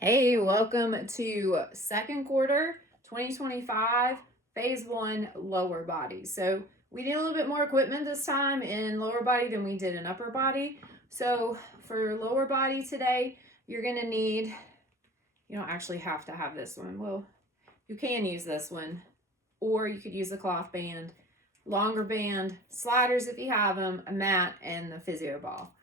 Hey, welcome to second quarter 2025, phase one lower body. So we need a little bit more equipment this time in lower body than we did in upper body. So for lower body today, you're going to need, you don't actually have to have this one. Well, you can use this one, or you could use a cloth band, longer band, sliders if you have them, a mat, and the physio ball.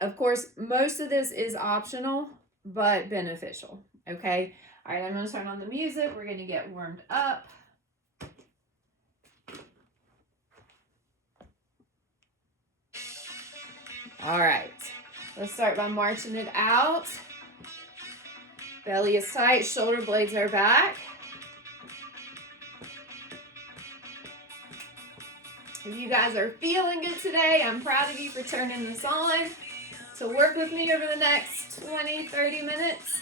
Of course, most of this is optional, but beneficial. Okay. All right. I'm going to turn on the music. We're going to get warmed up. All right. Let's start by marching it out. Belly is tight. Shoulder blades are back. If you guys are feeling good today, I'm proud of you for turning this on. So work with me over the next 20, 30 minutes.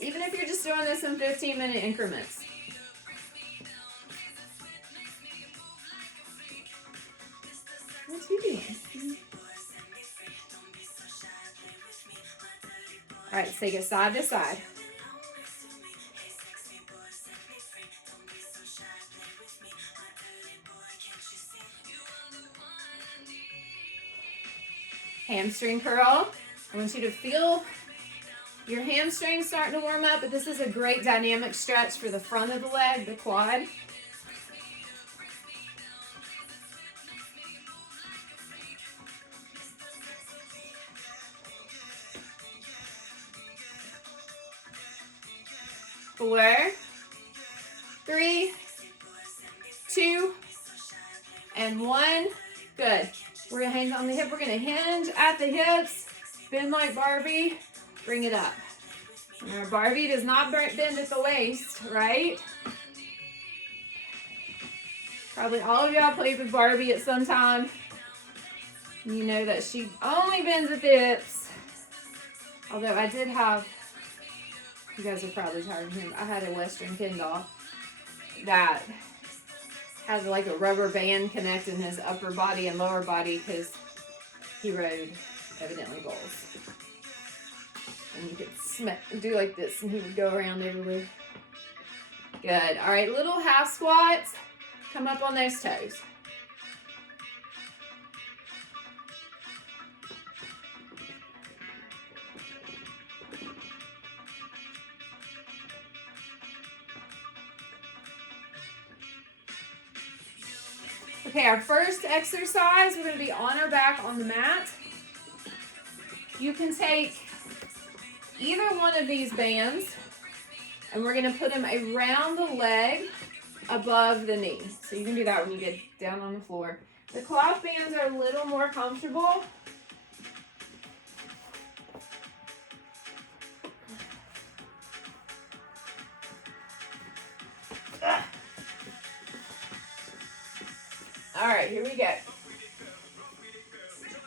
Even if you're just doing this in 15-minute increments. What's you doing? All right, let's take it side to side. Hamstring curl. I want you to feel your hamstrings starting to warm up, but this is a great dynamic stretch for the front of the leg, the quad. Four, 3, 2, and 1. Good. We're going to hang on the hip. We're going to hinge at the hips, bend like Barbie, bring it up. And our Barbie does not bend at the waist, right? Probably all of y'all played with Barbie at some time. You know that she only bends at the hips. Although I did have, you guys are probably tired of hearing, I had a Western Ken doll that has like a rubber band connecting his upper body and lower body because he rode evidently bulls. And you could do like this and he would go around everywhere. Good. All right, little half squats. Come up on those toes. Okay, our first exercise, we're going to be on our back on the mat. You can take either one of these bands and we're going to put them around the leg above the knee. So you can do that when you get down on the floor. The cloth bands are a little more comfortable. All right, here we go.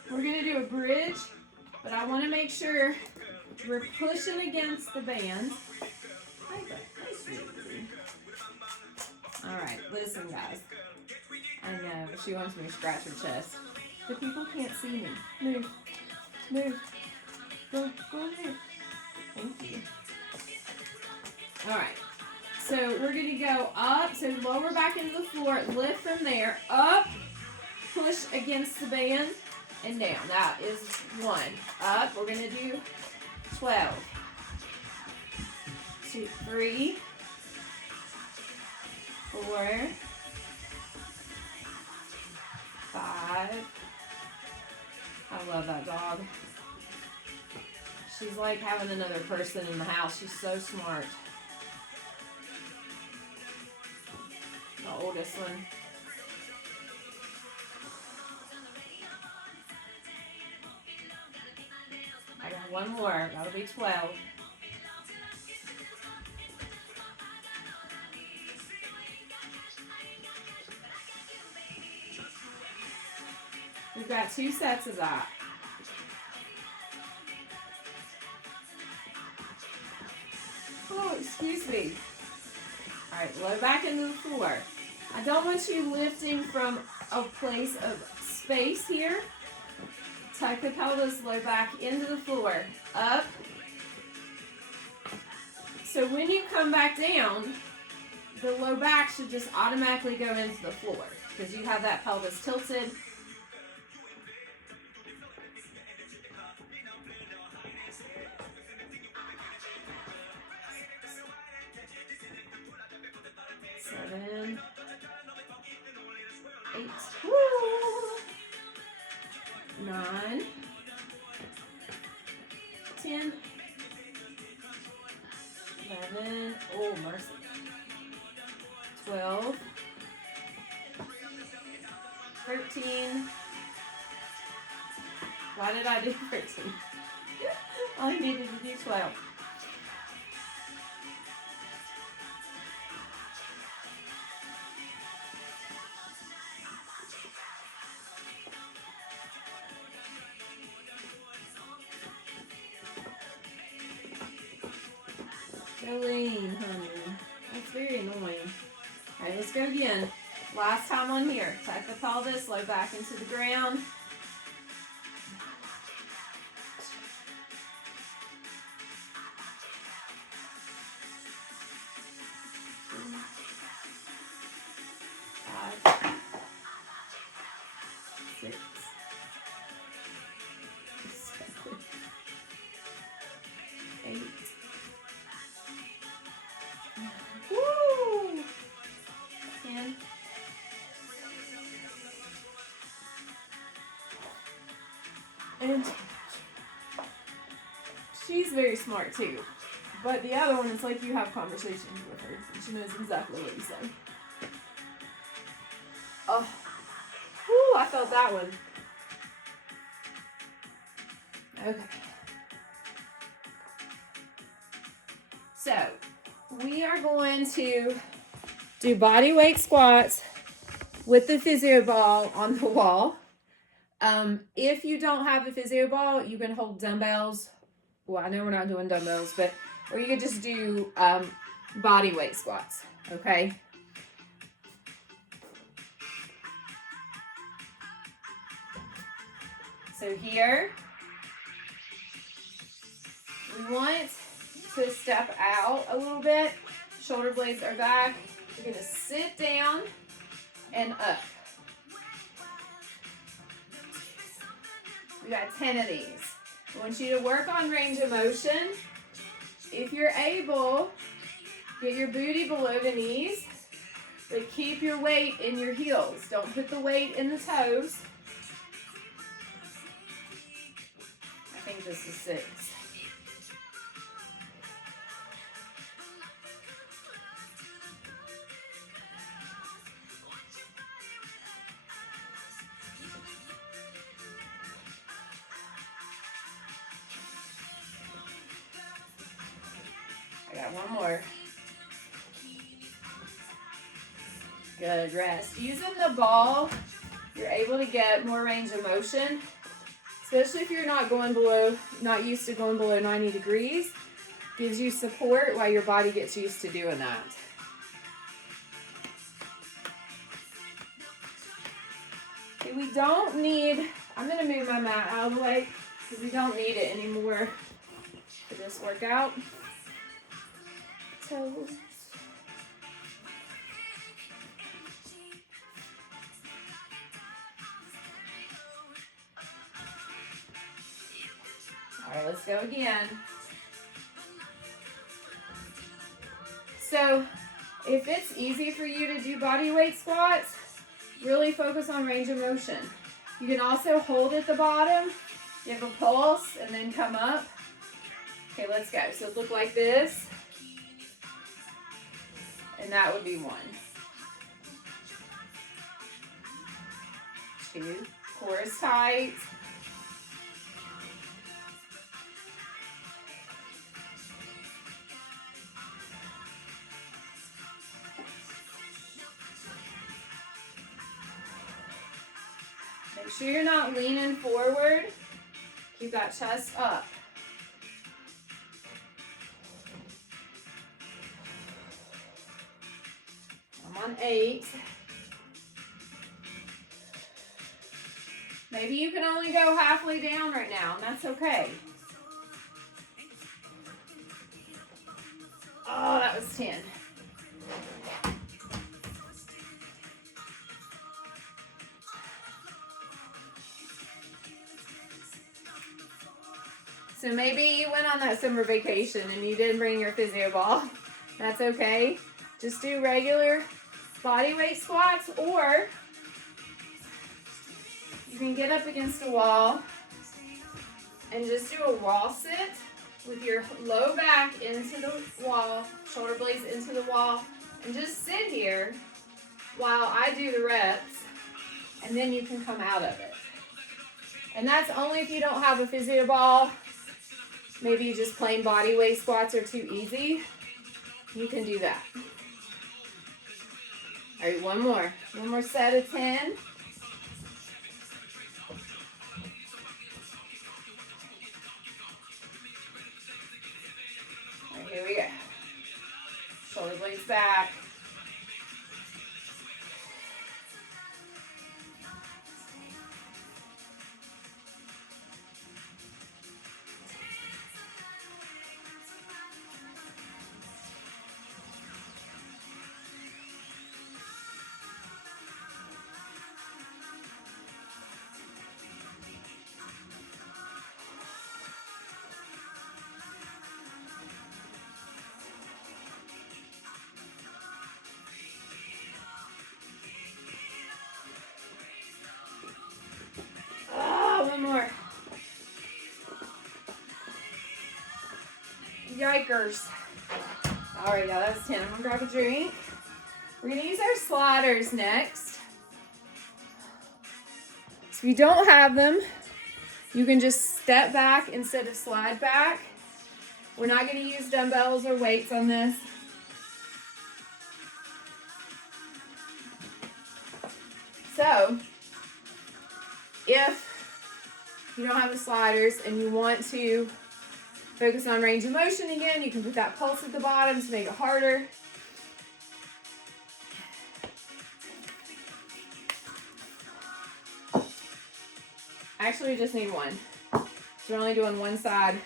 We're going to do a bridge, but I want to make sure we're pushing against the band. All right, listen, guys. I know, she wants me to scratch her chest. The people can't see me. Move. Move. Go ahead. Thank you. All right. So we're going to go up, so lower back into the floor, lift from there, up, push against the band, and down. That is 1. Up, we're going to do 12. 2, 3, 4, 5. I love that dog. She's like having another person in the house. She's so smart. The oldest one. I got one more. That'll be 12. We've got 2 sets of that. Oh, excuse me. All right, low back into the floor. I don't want you lifting from a place of space here. Tuck the pelvis, low back into the floor. Up, So when you come back down, the low back should just automatically go into the floor because you have that pelvis tilted. Seven, 8, woo, 9, 10, 11, oh mercy, 12, 13. Why did I do 13? I needed to do 12. Jolene, honey. That's very annoying. Alright, let's go again. Last time on here. Tuck the pelvis, low back into the ground. Five, 6, 7, 8. Woo! 10. And she's very smart too. But the other one, it's like you have conversations with her. And she knows exactly what you say. Oh. Woo, I felt that one. Okay. So, we are going to do body weight squats with the physio ball on the wall. If you don't have a physio ball, you can hold dumbbells. Well, I know we're not doing dumbbells, but, or you could just do body weight squats, okay? So here, we want to step out a little bit. Shoulder blades are back. You're gonna sit down and up. We got 10 of these. I want you to work on range of motion. If you're able, get your booty below the knees, but keep your weight in your heels. Don't put the weight in the toes. I think this is 6. I got one more. Good, rest. Using the ball, you're able to get more range of motion, especially if you're not used to going below 90 degrees. Gives you support while your body gets used to doing that. Okay, we don't need, I'm gonna move my mat out of the way because we don't need it anymore for this workout. Toes. All right, let's go again. So if it's easy for you to do body weight squats, really focus on range of motion. You can also hold at the bottom, give a pulse, and then come up. Okay, let's go. So look like this. And that would be 1. 2, core is tight. Make sure you're not leaning forward. Keep that chest up. I'm on 8. Maybe you can only go halfway down right now, and that's okay. Oh. 10. So maybe you went on that summer vacation and you didn't bring your physio ball. That's okay. Just do regular body weight squats, or you can get up against a wall and just do a wall sit with your low back into the wall, shoulder blades into the wall, and just sit here while I do the reps, and then you can come out of it. And that's only if you don't have a physio ball. Maybe just plain body weight squats are too easy. You can do that. All right, one more set of 10. All right, here we go. Shoulder blades back. One more. Yikers. All right, y'all, that's 10. I'm gonna grab a drink. We're gonna use our sliders next. So if you don't have them, you can just step back instead of slide back. We're not gonna use dumbbells or weights on this. So, if you don't have the sliders and you want to focus on range of motion again, you can put that pulse at the bottom to make it harder. Actually, we just need one. So we're only doing one side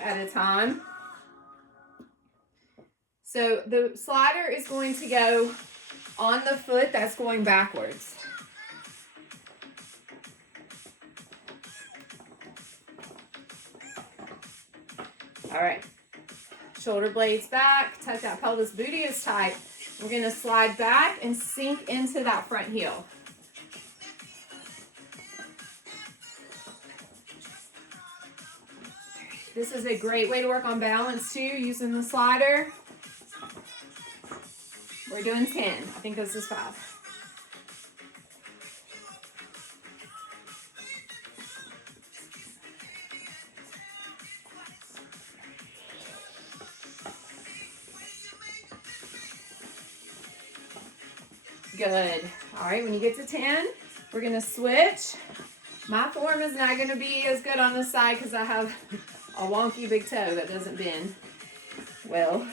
at a time. So the slider is going to go on the foot that's going backwards. All right, shoulder blades back, tuck that pelvis, booty is tight. We're gonna slide back and sink into that front heel. This is a great way to work on balance too, using the slider. We're doing 10, I think this is 5. Good. All right, when you get to 10, we're gonna switch. My form is not gonna be as good on this side because I have a wonky big toe that doesn't bend well.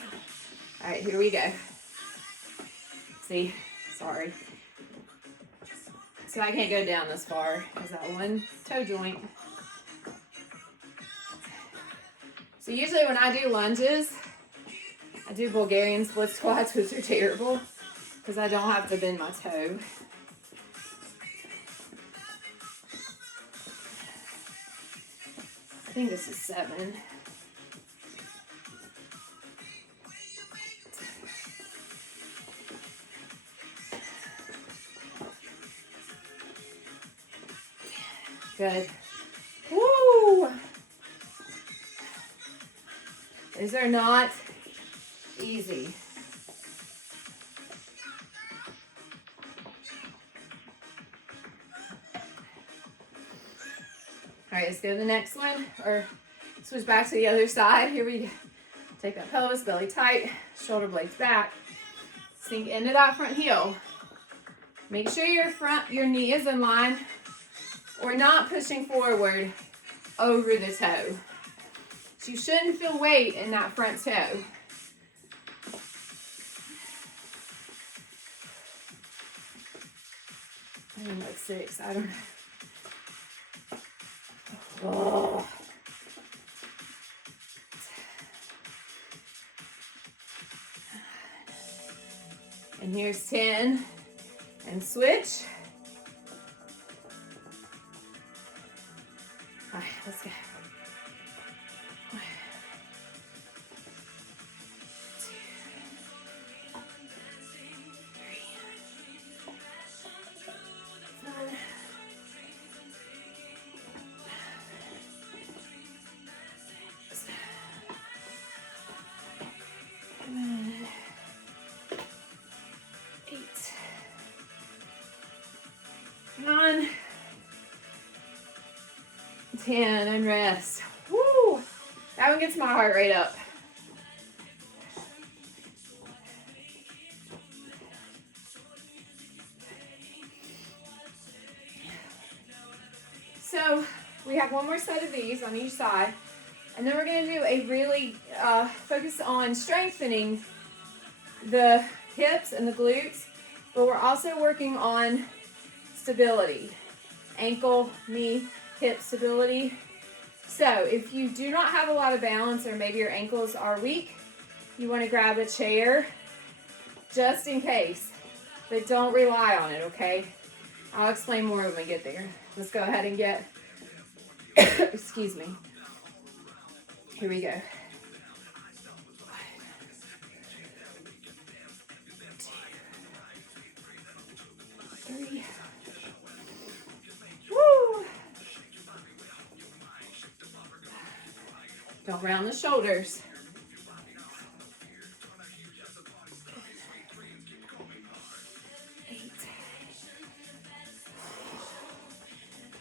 All right, here we go. See, sorry. So I can't go down this far because that one toe joint. So usually when I do lunges, I do Bulgarian split squats, which are terrible because I don't have to bend my toe. I think this is 7. Good. Woo! These are not easy. All right, let's go to the next one, or switch back to the other side. Here we go. Take that pelvis, belly tight, shoulder blades back. Sink into that front heel. Make sure your knee is in line or not pushing forward over the toe. So you shouldn't feel weight in that front toe. I think that's 6. I don't know. Oh. And here's 10. And switch. All right, let's go. 9, 10, and rest. Woo! That one gets my heart rate up. So we have one more set of these on each side, and then we're going to do a really focus on strengthening the hips and the glutes, but we're also working on stability, ankle, knee, hip stability. So if you do not have a lot of balance, or maybe your ankles are weak, you want to grab a chair just in case, but don't rely on it, okay? I'll explain more when we get there. Let's go ahead and get, excuse me. Here we go. 3. Woo! Don't round the shoulders. 8.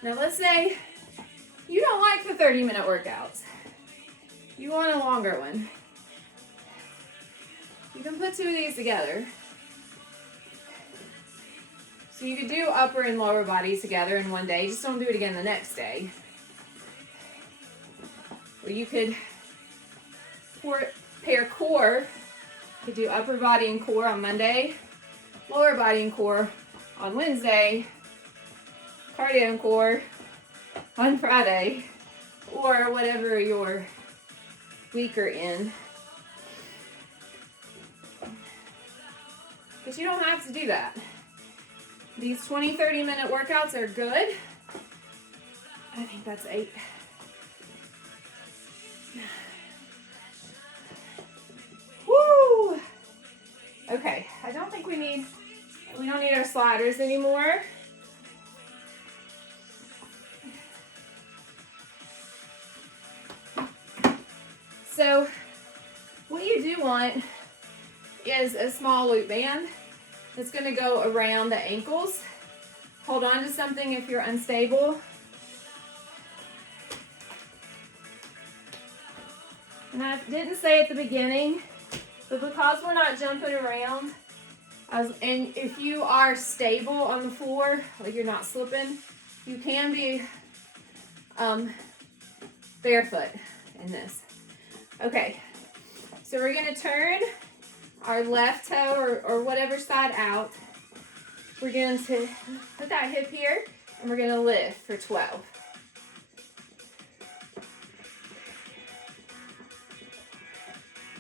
Now let's say you don't like the 30-minute workouts. You want a longer one. You can put 2 of these together. So you could do upper and lower bodies together in one day. Just don't do it again the next day. Or you could pair core. You could do upper body and core on Monday, lower body and core on Wednesday, cardio and core on Friday, or whatever your week are in. But you don't have to do that. These 20-30-minute workouts are good. I think that's 8. Woo! Okay, I don't think we don't need our sliders anymore. So what you do want is a small loop band that's going to go around the ankles. Hold on to something if you're unstable. And I didn't say at the beginning, but because we're not jumping around, and if you are stable on the floor, like you're not slipping, you can be barefoot in this. Okay, so we're going to turn our left toe or whatever side out. We're going to put that hip here, and we're going to lift for 12.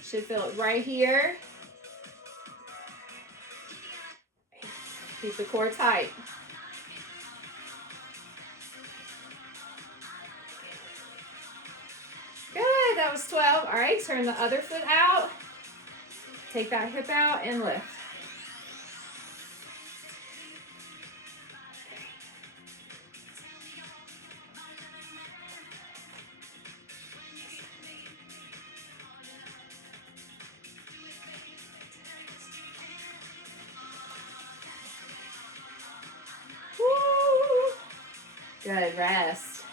Should feel it right here. Keep the core tight. Good, that was 12. All right, turn the other foot out. Take that hip out and lift. Woo! Good, rest.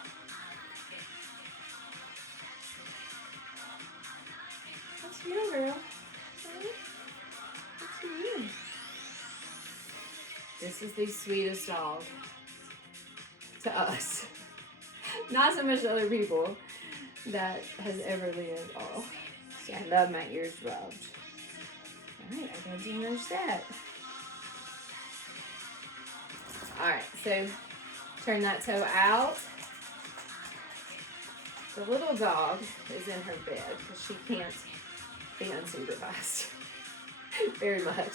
What's your girl? This is the sweetest dog to us. Not so much to other people that has ever lived. Oh, see, I love my ears rubbed. All right, I gotta do another set. All right, so turn that toe out. The little dog is in her bed because she can't be unsupervised very much.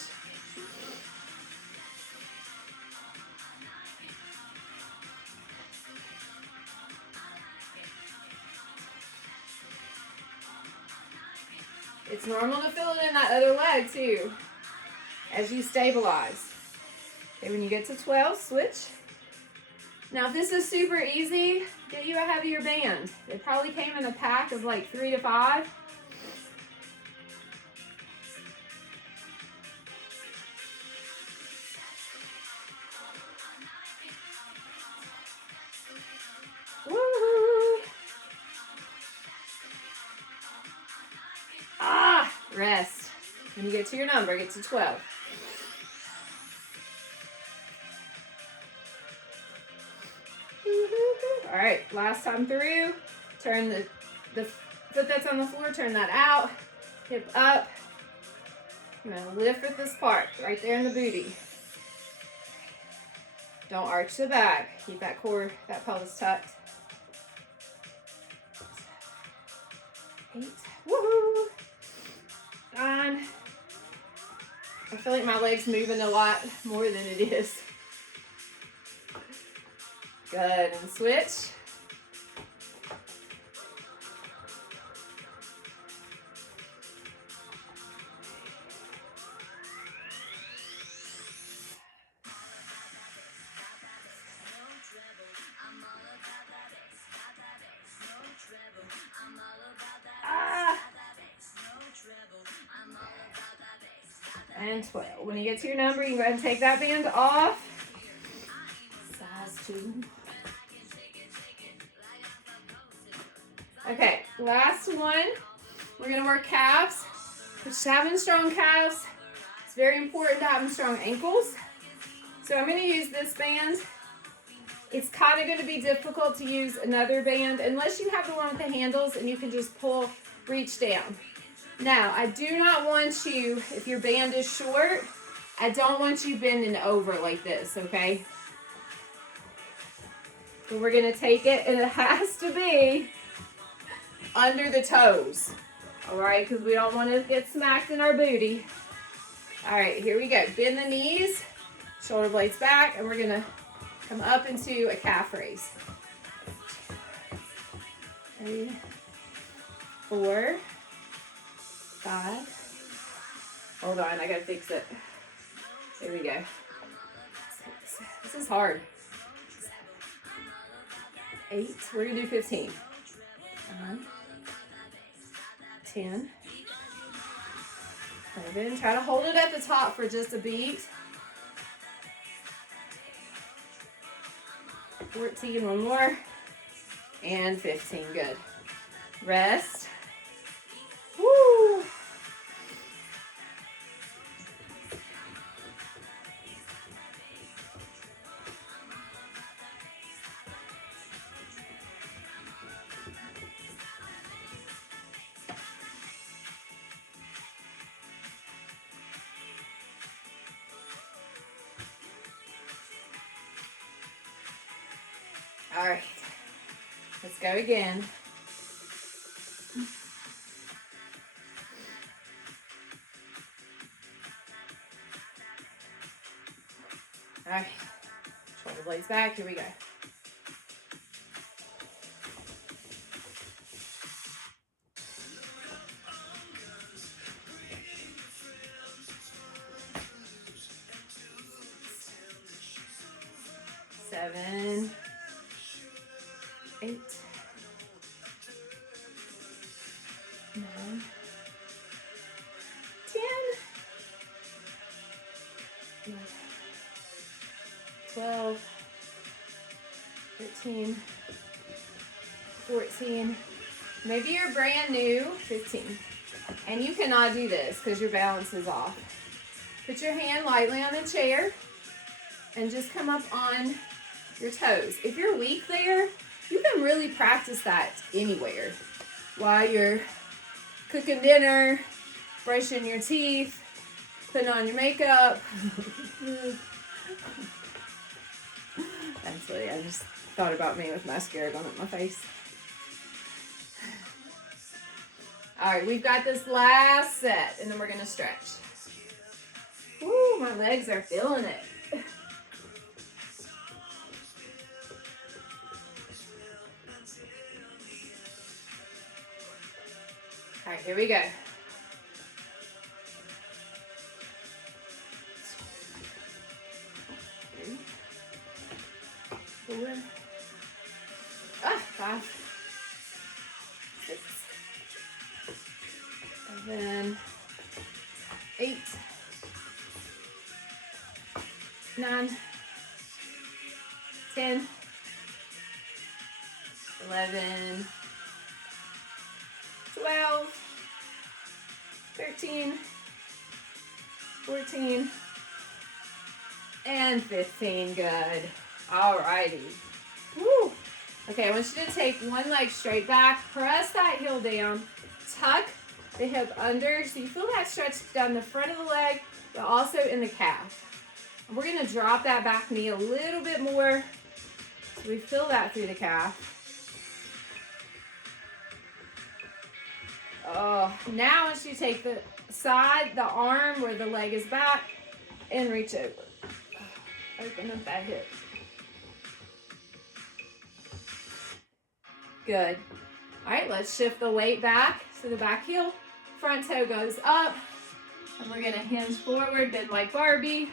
It's normal to feel it in that other leg too, as you stabilize. Okay, when you get to 12, switch. Now, if this is super easy, get you a heavier band. It probably came in a pack of like 3 to 5. Woo-hoo. Rest. When you get to your number, get to 12. All right, last time through. Turn the foot that's on the floor, turn that out. Hip up. I'm gonna lift with this part, right there in the booty. Don't arch the back. Keep that core, that pelvis tucked. 8. Woohoo! 9. I feel like my leg's moving a lot more than it is. Good, and switch. And 12. When you get to your number, you can go ahead and take that band off. Size 2. Okay, last one. We're going to work calves. Which having strong calves, it's very important to having strong ankles. So I'm going to use this band. It's kind of going to be difficult to use another band unless you have the one with the handles and you can just pull, reach down. Now, I do not want you, if your band is short, I don't want you bending over like this, okay? So we're going to take it, and it has to be under the toes, all right? Because we don't want to get smacked in our booty. All right, here we go. Bend the knees, shoulder blades back, and we're going to come up into a calf raise. 3, 4, 5. Hold on, I gotta fix it. There we go. 6. This is hard. 7, 8. We're gonna do 15. 9, 10. 11. Try to hold it at the top for just a beat. 14. One more. And 15. Good. Rest. Woo! All right, let's go again. All right, shoulder blades back, here we go. Seven, 8, 9, 10, 12, 13, 14. Maybe you're brand new, 15. And you cannot do this because your balance is off. Put your hand lightly on the chair and just come up on your toes. If you're weak there, you can really practice that anywhere. While you're cooking dinner, brushing your teeth, putting on your makeup. That's funny. I just thought about me with mascara going up my face. All right, we've got this last set, and then we're going to stretch. Woo, my legs are feeling it. All right, here we go. 3, 4, 5, 6, 7, 8, 9, 10, 11, 12, 13, 14, and 15. Good. All righty. Woo. Okay, I want you to take one leg straight back, press that heel down, tuck the hip under so you feel that stretch down the front of the leg, but also in the calf. And we're going to drop that back knee a little bit more so we feel that through the calf. Oh, now I want you to take the side, the arm where the leg is back, and reach over. Open up that hip. Good. All right, let's shift the weight back. So the back heel, front toe goes up. And we're gonna hinge forward, bend like Barbie.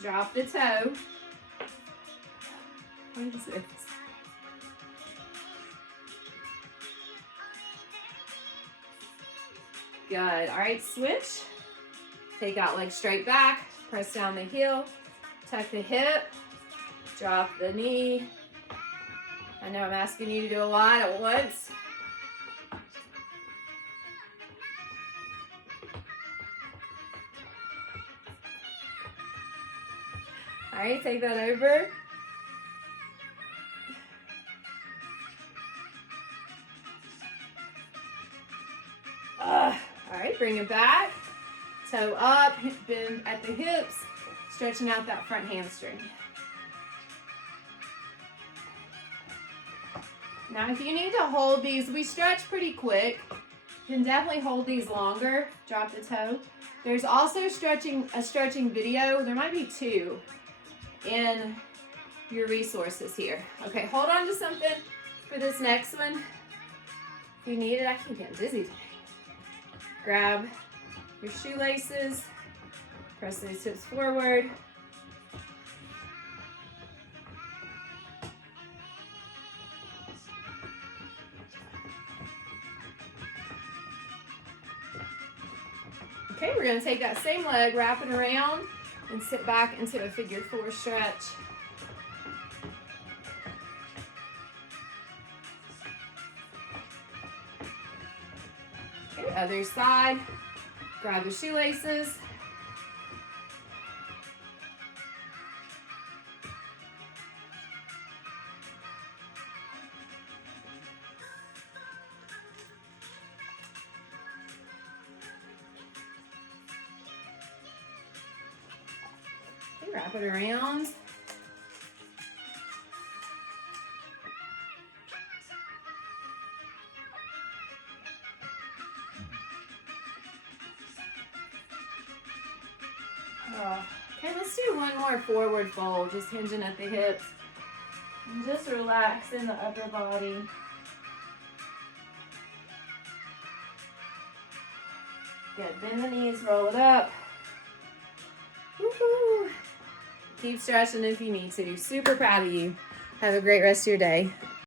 Drop the toe. What is this? Good. All right, switch. Take that leg straight back. Press down the heel. Tuck the hip. Drop the knee. I know I'm asking you to do a lot at once. All right, take that over. All right, bring it back. Toe up, bend at the hips, stretching out that front hamstring. Now, if you need to hold these, we stretch pretty quick. You can definitely hold these longer. Drop the toe. There's also a stretching video. There might be 2 in your resources here. Okay, hold on to something for this next one. If you need it, I keep getting dizzy today. Grab your shoelaces. Press those hips forward. Okay, we're going to take that same leg, wrap it around, and sit back into a figure 4 stretch. Okay, other side. Grab the shoelaces. Wrap it around. Okay, let's do one more forward fold, just hinging at the hips. And just relax in the upper body. Good, bend the knees, roll it up. Woohoo! Keep stretching if you need to. Super proud of you. Have a great rest of your day.